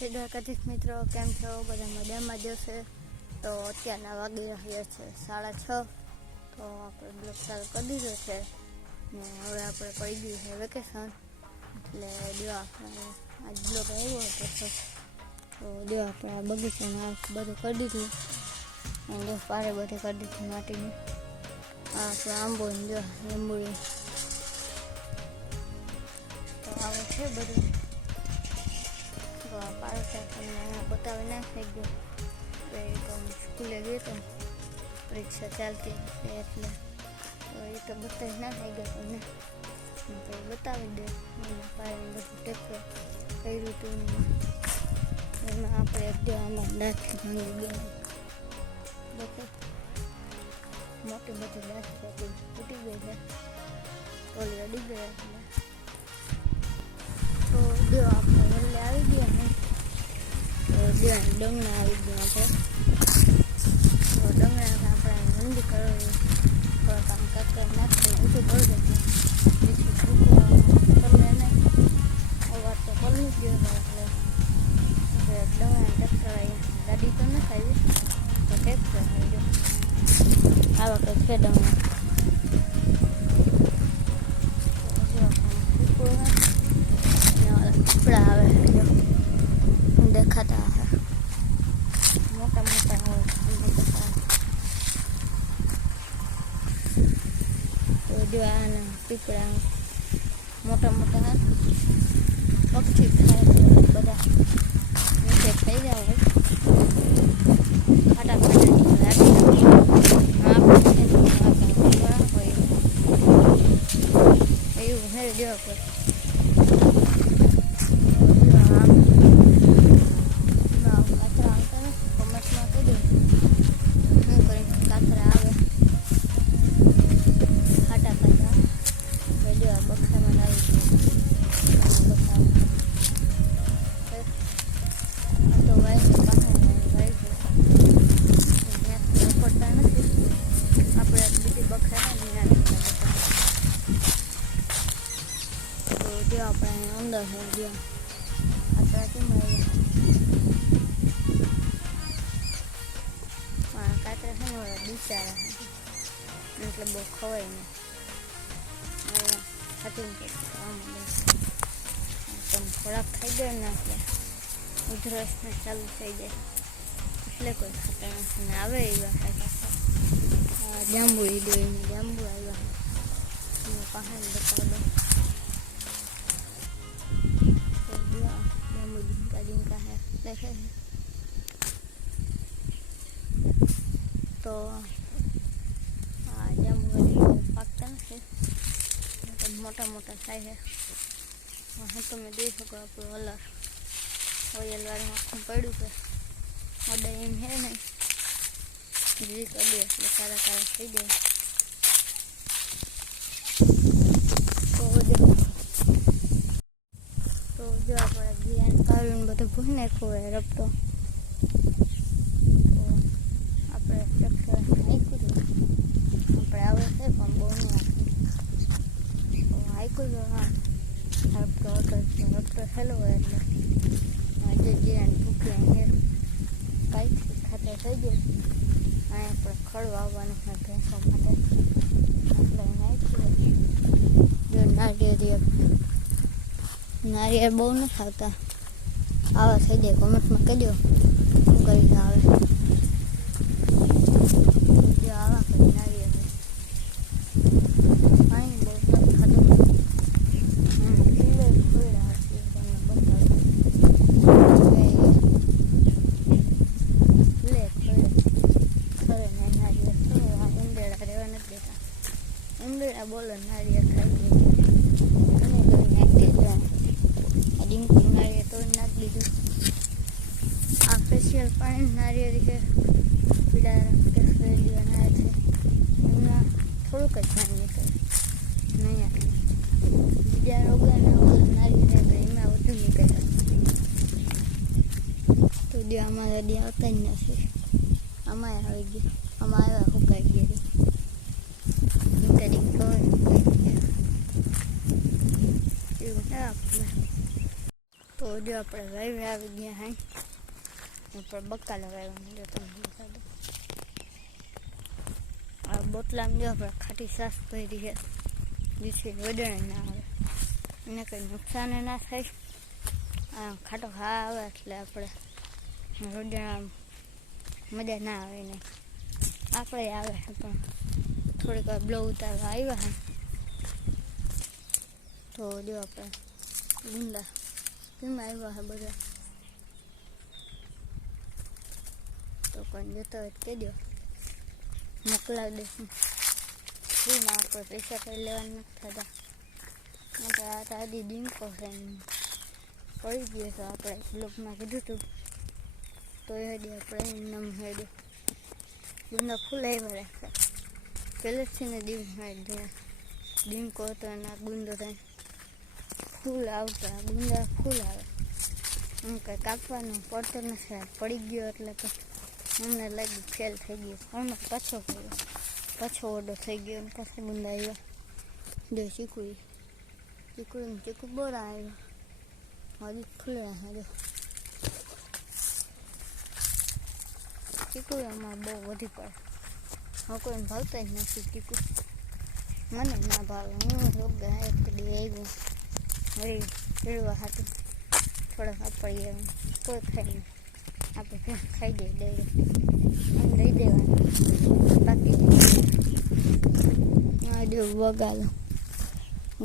શ્રી દ્વારકાધીશ મિત્રો, કેમ છો? બધા મજામાં જશે તો અત્યારના વાગી રહ્યા છે સાડા છ. તો આપણે બ્લોક ચાલુ કરી દીધો છે. ને હવે આપણે પડી ગયું છે વેકેશન. એટલે જો આપણે આજ બ્લોક આવ્યો હતો તો જો આપણે આ બગીચામાં બધું કરી દીધું. અને પારે બધું કરી દીધું માટીની. આપણે આંબો જો લીંબુડી તો આવે છે બધું. તો પાડોશા તમને બતાવી ના થઈ ગયો એ તો સ્કૂલે ગયો તો પરીક્ષા ચાલતી એટલે એ તો બતાવી ના થઈ ગયા તમને. તો બતાવી દે મને પાડીને બધું ટેકો કર્યું હતું એમાં આપણે આમાં દાંતથી ભાંગી ગયા. બધું મોટી બધી દાંત હતી ગઈ છે. ઓલી અડી ગયા તો દેવા આપણે આવી ગયા ને ડંગણા આવી ગયા છે. તો ડંગણા આપણે મંદી કરવું થોડાક આમ કાકા નાખીને ઊંચું કરી દઈએ. બીજું કરવે નહીં અવાર તો કરી ગયો એટલે. ડમણા ટ્રેક્ટર અહીંયા ગાડી તો ન ખાવી તો ટ્રેક્ટર આવી ગયો આવા કંઈક છે ડંગણા જો પીપળા મોટા મોટા પક્ષી ખાય બધા નીચે ખાઈ જાવ હોય. એવું હે જો કોઈ કેમ કાતરા છે ને બિચારા એટલે બહુ ખવાય નહીં ખાતી કે તમે ખોરાક ખાઈ ગયો ને એટલે ઉધરસ ને ચાલુ થઈ જાય એટલે કોઈ ખાતા નથી ને આવે એવા ખાતા જાંબુ એ દોઈને જાંબુ આવ્યા. પાસે બતાવી તો આ જાંબુ હજી પાકતા નથી તો મોટા મોટા થાય છે હા તમે જોઈ શકો આપણું અલર ઓયલ વાળું આખું પડ્યું છે મોડા એમ હે નહીં જી કરીએ એટલે સારા સારા થઈ જાય તો જો તો જો આપણે જ્ઞાન કાઢીને બધું ભૂલી નાખ્યું હોય રપતો તો આપણે રક્ષા નાખ્યું હતું આપણે આવે છે પણ બહુ નહીં નાખ્યું તો હાઈકું જો હા રપતો હતો રપતો થયેલો હોય એટલે આજે ભૂખ્યા હેર કાંઈક ખાતે થઈ ગયું અહીંયા પણ ખડ વાવવાનું છે ભેંસો માટે એટલે નાખ્યું જો નારિયેળ નારિયેળ બહુ નથી આવતા આવા થઈ જાય કોમેન્ટમાં કહેજો શું કરી આવે જો આવા કરી નારિયેળ પાણી બહુ નથી ખાતું હમ કિલ્લો ખોયડા હશે તમને બતાવું લે ખોયડા ખરે ને નારિયેળ તો આ ઉંદેડા રહેવા નથી દેતા બોલો નારિયેળ ખાઈ ગઈ અને તો નાખી દીધું ડીંકુ નારિયેળ તો નાખી દીધું આ સ્પેશિયલ પાણી નારિયેળ કે પીડા કે ફેરી બનાવે છે એમના થોડુંક જ પાણી નીકળે નહીં આટલું બીજા રોગાના નારિયેળ એમાં વધુ નીકળે તો જે અમારા હજી આવતા જ નથી અમારે આવી ગયું આમાં આવ્યા હુકાઈ ગયા નીકળી ગયો એવું છે આપણે તો જો આપણે વાવી આવી ગયા હાઈ આપણે બક્કા વાવ્યા જો તમને દેખાડો આ બોટલામાં જો આપણે ખાટી સાસ ભરી છે જેથી વડણ ના આવે એને કંઈ નુકસાન ના થાય આ ખાટો ખા આવે એટલે આપણે વડણ મજા ના આવે ને આપણે આવે પણ થોડીક વાર બ્લો ઉતારવા આવ્યા હે. તો જો આપણે ગુંદા કેમ આવ્યા હા બધા? તો કોઈ જતો હોય કહેજો. મોકલાવી દઈશું ફ્રીમાં આપણે પૈસા કંઈ લેવાનું નથી થતા. આપણે આ તાદી ડીંકો છે પડી ગયો તો આપણે બ્લોકમાં કીધું હતું તો. એ હજી આપણે નમ હેડે. ગુંદા ફૂલ આવ્યા રાખે. પહેલેથી ને ડીમ હેડ ડીંકો હતો એના ગુંદો થાય. ફૂલ આવતા, ગુંદા ફૂલ આવે. એમ કંઈ કાપવાનું પડતો નથી પડી ગયો એટલે અમને લાગ્યું ફેલ થઈ ગયો. અમે પાછો કર્યો પાછો ઓડો થઈ ગયો અને પાછો ગુંદા આવ્યો. જો ચીકુડી ચીકુડી ચીકુ બોરા આવ્યો. હજી ખુલ્લા હે જો ચીકુ આમાં બહુ વધી પડે. હવે કોઈને ભાવતા જ નથી ચીકુ મને ના ભાવે. હું રોગ એક કદી આવ્યું. વળી પીળવા હાથું થોડાક આપડી આવ્યું કોઈ ખાઈ નહીં. આપણે ખાઈ દઈએ દઈએ. આમ લઈ દેવાનું. બાકી આ જો વગાલો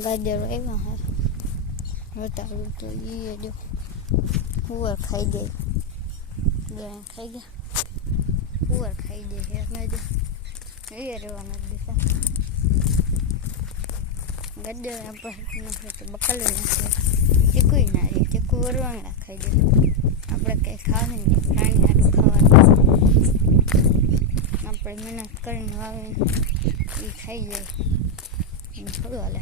ગાજર આવ્યા હા રતાળું તો એ જો હુવર ખાઈ જાય ગયા ખાઈ ગયા હુવર ખાઈ જાય અમે જો એ રહેવાના દીધા ગદ્દર આપણે તો બકલું નાખે ચીકુય ના રહે ચીકુ વરવાંગડા ખાઈ દે આપણે કંઈ ખાવે નહીં પ્રાણી આટલું ખાવાનું આપણે મહેનત કરીને વાવે એ ખાઈ જાય થોડું હાલે